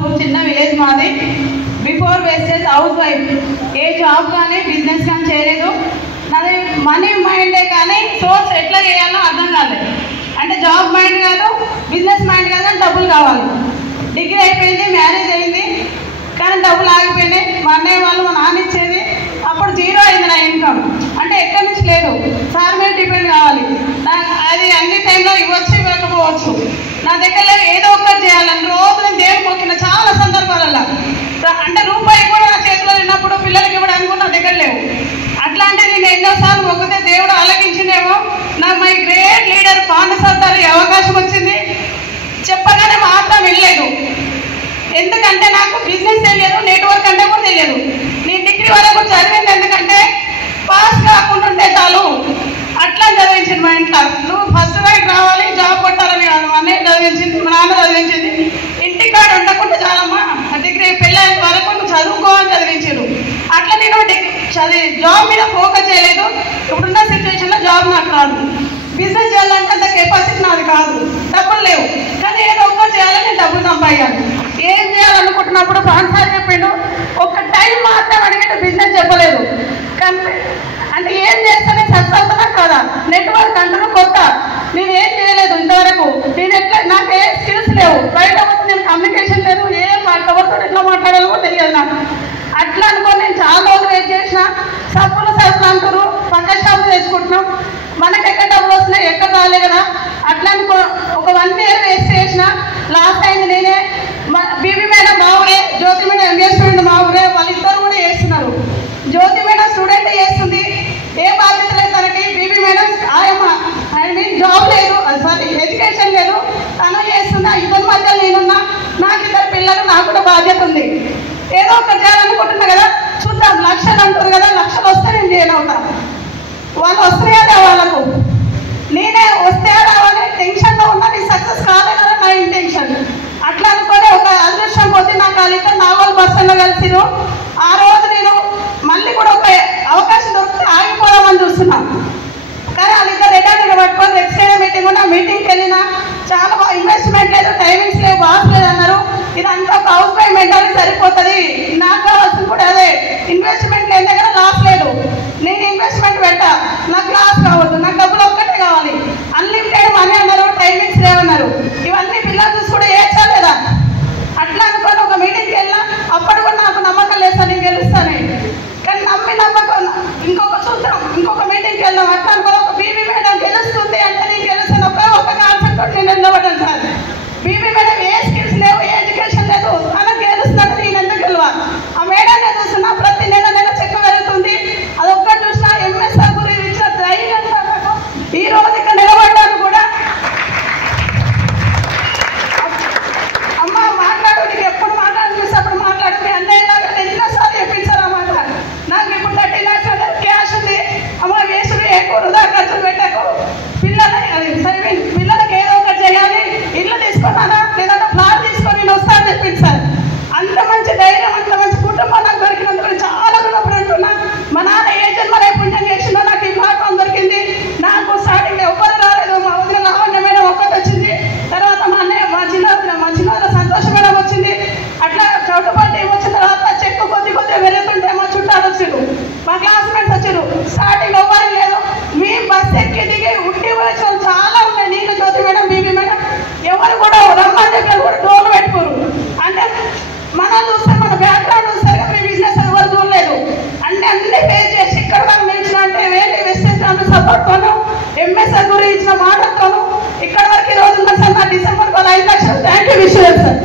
దుర్గాపూర్ చిన్న విలేజ్ మాది. Before wastage house wife, ఏ job కానీ బిజినెస్ కానీ చేయలేదు. నాది మనీ మైండే కానీ సోర్స్ ఎట్లా చేయాలో అర్థం కాలేదు. అంటే జాబ్ మైండ్ కాదు, బిజినెస్ మైండ్ కాదు, కానీ డబ్బులు కావాలి. డిగ్రీ అయిపోయింది, మ్యారేజ్ అయింది, కానీ డబ్బులు ఆగిపోయినాయి. మా అన్నయ్య వాళ్ళు మా నాన్న ఇచ్చేది, అప్పుడు జీరో అయింది నా ఇన్కమ్. అంటే ఎక్కడి నుంచి లేదు, సార్ మీద డిపెండ్ కావాలి. అది అన్ని టైంలో ఇవ్వచ్చు ఇవ్వకపోవచ్చు. నా దగ్గర ఏదో ఒక్కటి చేయాలని రోజు నేను దేవుడు మొక్కిన చాలా సందర్భాలలో. అంటే రూపాయి కూడా నా చేతిలో ఉన్నప్పుడు పిల్లలకి ఇవ్వడానికి కూడా నా దగ్గర లేవు. అట్లాంటిది నేను ఎన్నోసార్లు మొక్కితే దేవుడు ఆలకించిందేమో. నాకు my great leader Pandu Sardar అవకాశం వచ్చింది. చెప్పగానే మాత్రం వెళ్ళలేదు. ఎందుకంటే నాకు బిజినెస్ తెలియదు, నెట్వర్క్ అంటే కూడా తెలియదు. నేను డిగ్రీ వరకు చదివింది ఎందుకంటే పాస్ కాకుండా ఉంటే చాలు అట్లా చదివించింది మా ఇంట్లో. నువ్వు ఫస్ట్ ర్యాంక్ రావాలి, జాబ్ కొట్టాలని కాదు. మా అన్నయ్య చదివించింది, మా నాన్న చదివించింది. ఇంటికాడ ఉండకుండా చాలమ్మా, డిగ్రీ పెళ్ళైన వరకు నువ్వు చదువుకోవాలని చదివించారు. అట్లా నేను జాబ్ మీద ఫోకస్ చేయలేదు. ఇప్పుడున్న సిచ్యువేషన్లో జాబ్ నాకు రాదు. బిజినెస్ చేయాలంటే అంత కెపాసిటీ నాది కాదు, డబ్బులు లేవు. కానీ ఏదో ఒక్కటి చేయాలని నేను డబ్బులు సంపాదించాలి. ఏం చేయాలనుకుంటున్నప్పుడు పాన్సార్ చెప్పిండు, ఒక్క టైం మాత్రం అడిగితే బిజినెస్ చెప్పలేదు. కానీ అంటే ఏం చేస్తానే సక్సెస్ అవుతున్నా కదా, నెట్వర్క్ అంటున్నా కొత్త, నేను ఏం చేయలేదు ఇంతవరకు. నేను ఎట్లా, నాకు ఏ స్కిల్స్ లేవు, బయట పోతే నేను కమ్యూనికేషన్ లేదు, ఎవరితో ఎట్లా మాట్లాడాలో కూడా తెలియదు నాకు. అట్లా అనుకో నేను చాలా రోజులు వెయిట్ చేసిన. సబ్బులు సరుకులు అంటారు, పక్క షాపులు తెచ్చుకుంటున్నాం, మనకి ఎక్కడ డబ్బులు వస్తున్నాయి, ఎక్కడ రాలే కదా. అట్లా అనుకో ఒక 1 year వేస్ట్ చేసిన. లాస్ట్ అయింది నేనే. బీబీ మేడం మా ఊరే, జ్యోతి మేడం ఎంబీఏ స్టూడెంట్ మా ఊరే, వాళ్ళిద్దరు కూడా చేస్తున్నారు. జ్యోతి మేడం స్టూడెంట్ చేస్తుంది, ఏ బాధ్యత లేదు తనకి. బీబీ మేడం ఆయమ్మ, జాబ్ లేదు, సారీ ఎడ్యుకేషన్ లేదు, తను చేస్తున్నా. ఇద్దరి మధ్య నేనున్నా, నాకు 2 పిల్లలు, నాకు కూడా బాధ్యత ఉంది. ఏదో ఒకటి చేయాలనుకుంటున్నా కదా, చూద్దాం. లక్షలు అంటారు కదా, లక్షలు వస్తే నేను చేయనవుతా. వాళ్ళు వస్తున్నాయా వాళ్ళకు, నేనే వస్తే రావాలి టెన్షన్లో ఉన్నా. నేను సక్సెస్ కాలేదా నా ఇంటెన్షన్. అట్లా అనుకొని ఒక అదృష్టం పోతే నాకు వాళ్ళిద్దరు నావల్ బస్సులో కలిసిరు. ఆ రోజు నేను మళ్ళీ కూడా ఒక అవకాశం దొరికితే ఆగిపోదామని చూస్తున్నాను. కానీ వాళ్ళిద్దరు రిటర్న్ పట్టుకొని నెక్స్ట్ మీటింగ్ ఉన్న మీటింగ్కి వెళ్ళినా చాలా బాగా ఇన్వెస్ట్మెంట్ లేదు, టైమింగ్స్ లేవు, బాస్ లేదు అన్నారు. ఇదంతా ఒక హౌస్ వైఫ్ మెంటాలిటీ సరిపోతుంది. నాకు కావాల్సింది కూడా అదే, ఇన్వెస్ట్మెంట్ లేని దగ్గర లాస్ లేదు. నేను ఇన్వెస్ట్మెంట్ పెట్టా, నాకు లాస్ కావద్దు, నాకు డబ్బులు ఒక్కటే కావాలి. అన్లిమిటెడ్ మనీ అన్నారు, టైమింగ్స్ లేవన్నారు. ఇవన్నీ పిల్లలు చూసి కూడా ఏడ్చలేదా. అట్లా అనుకొని ఒక మీటింగ్కి వెళ్ళినా, అప్పుడు కూడా నాకు నమ్మకం లేదు సార్ నేను గెలుస్తాను. కానీ నమ్మకం ఇంకొక సూత్రం, ఇంకొక మీటింగ్కి వెళ్దాం. అట్లా అనుకో ఒక బీబీ మేడం గెలుస్తుంది అంటే నేను గెలుస్తాను. ఒక కాన్సెప్ట్ తోటి నేను నిలబడ్డాను సార్. బీబీ మేడం ఏ స్కిల్స్ లేవు, ఏ ఎడ్యుకేషన్ లేదు, తనకు గెలుస్తాను, నేను ఎందుకు గెలవాలి. ఆ మేడాన్ని చూస్తున్నా, ప్రతి నెల చెక్ వెళ్తుంది. అది ఒక్కటి చూసినా ఎంఎస్ఆర్ గురించి ఇచ్చిన ధైర్యం సార్ నాకు. ఈ రోజు ఇక్కడ నిలబడ్డాను కూడా. అమ్మ మాట్లాడు, నీకు ఎప్పుడు మాట్లాడాలి అప్పుడు మాట్లాడు. మీ అన్నయ్యలాగా ఎన్నోసార్లు చెప్పించారు ఆ మాట. నాకు ఇప్పుడు 30 lakhs క్యాష్ ఉంది. అమ్మ వేసుడు ఎక్కువ వృధా ఖర్చులు పెట్టకు, పిల్లలకి ఏదో ఒకటి చేయాలి. ఇల్లు తీసుకున్నానా లేదంటే ఫ్లాట్ తీసుకొని నేను వస్తాను చెప్పింది సార్. అంత మంచి ధైర్యం, అంత మంచి కుటుంబం నాకు దొరికినందుకు చాలా రుణపడి ఉంటున్నా. మా నాన్న ఏ జన్మలో పుణ్యం చేసిందో నాకు ఈ ప్లాట్ఫామ్ దొరికింది. నాకు స్టార్టింగ్ ఎవ్వరు రాలేదు. మా వదిన లావణ్య మేడం ఒక్కటి వచ్చింది, తర్వాత మా అన్నయ్య మా చిన్న సంతోష మేడం వచ్చింది. అట్లా చౌటుపల్లి వచ్చిన తర్వాత చెక్కు కొద్దిగా వెళ్తుంటే మా చుట్టాలు వచ్చారు, మా క్లాస్మేట్స్ వచ్చారు. స్టార్టింగ్ ఎవ్వరు లేదు. మేము బస్ ఎక్కి దిగి ఉట్టి వచ్చిన చాలా ఉన్నాయి. నీకు జ్యోతి మేడం, బీబీ మేడం ఎవరు కూడా రమ్మని చెప్పారు కూడా డోర్లు పెట్టుకోరు. అంటే మనం చూస్తే మన బ్యాక్గ్రౌండ్ చూస్తారు కానీ మీ బిజినెస్ ఎవరు చూడలేదు. అన్ని ఫేస్ చేసి ఇక్కడ మనం నిలిచిన అంటే వేరే వెస్టేజ్ సపోర్ట్తోనూ ఎంఎస్ఆర్ గురించి ఇచ్చిన మాటలతోనూ ఇక్కడ వరకు ఈ రోజు ఉన్న సార్. నా డిసెంబర్ 5 లక్షలు థ్యాంక్ యూ విషయం సార్.